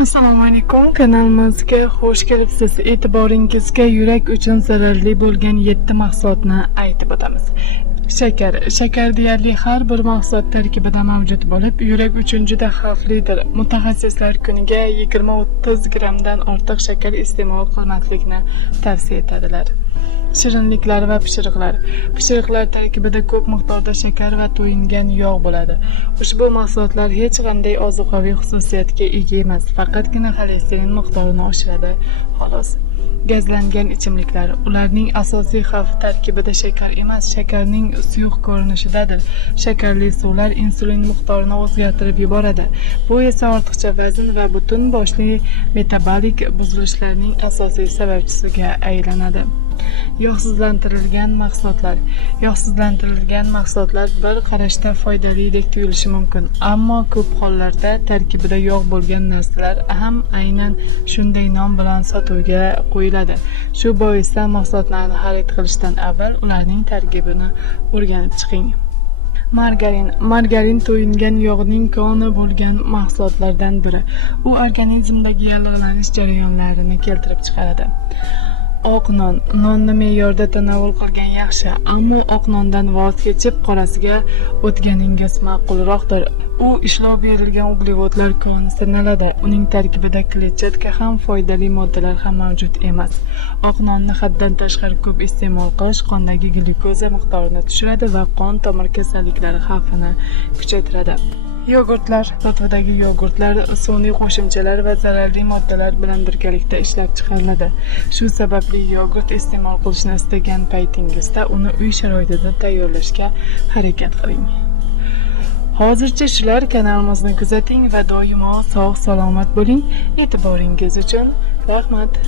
Assalomu alaykum, kanalimizga xush kelibsiz. E'tiboringizga yurak uchun zararli bo'lgan 7 mahsulotni aytib o'tamiz. Shakar deyarli har bir mahsulot tarkibida mavjud bo'lib, yurak uchun juda xavflidir. Mutaxassislar kuniga 20-30 grammdan ortiq shakar iste'mol qilmaslikni tavsiya etadilar. Shirinliklar va pishiriqlar. Pishiriqlar tarkibida ko'p miqdorda shakar va to'yingan yog' bo'ladi. Ushbu mahsulotlar hech qanday ozuqaviy xususiyatga ega emas, faqatgina xolesterin miqdorini oshiradi, xolos. Gazlangan ichimliklar. Ularning asosiy xavfi tarkibida shakar emas, shakarning suyuq ko'rinishidadir. Shakarli suvlar insulin miqdorini o'zgartirib yuboradi. Bu esa ortiqcha vazn va butun boshli metabolik buzilishlarning asosiy sababchisiga aylanadi. Yog'sizlantirilgan mahsulotlar. Yog'sizlantirilgan mahsulotlar bir qarashda foydalidek tuyulishi mumkin, ammo ko'p hollarda tarkibida yog' bo'lgan narsalar ham aynan shunday nom bilan sotuvga qo'yiladi. Shu boisdan mahsulotlarni xarid qilishdan avval ularning tarkibini o'rganib chiqing. Margarin to'yingan yog'ning koni bo'lgan mahsulotlardan biri. U organizmdagi yallig'lanish jarayonlarini keltirib chiqaradi. Oq nonni me'yorda tanovul qilgan yaxshi, ammo oq nondan voz kechib qorasiga o'tganingiz ma'qulroqdir. U ishlov berilgan uglevodlar koni sanaladi. Uning tarkibida kletchatka ham foydali moddalar ham mavjud emas. Oq nonni haddan tashqari ko'p iste'mol qilish qondagi glyukoza miqdorini tushiradi va qon tomir kasalliklari xavfini kuchaytiradi. Yogurtlar. Lotvadagi yogurtlar sun'iy qo'shimchalar va zararli moddalar bilan birgalikda ishlab chiqariladi. Shu sababli yogurt iste'mol qilishni istagan paytingizda uni uy sharoitida tayyorlashga harakat qiling. Hozircha shular. Kanalimizni kuzating va doimo sog'-salomat bo'ling. E'tiboringiz uchun rahmat.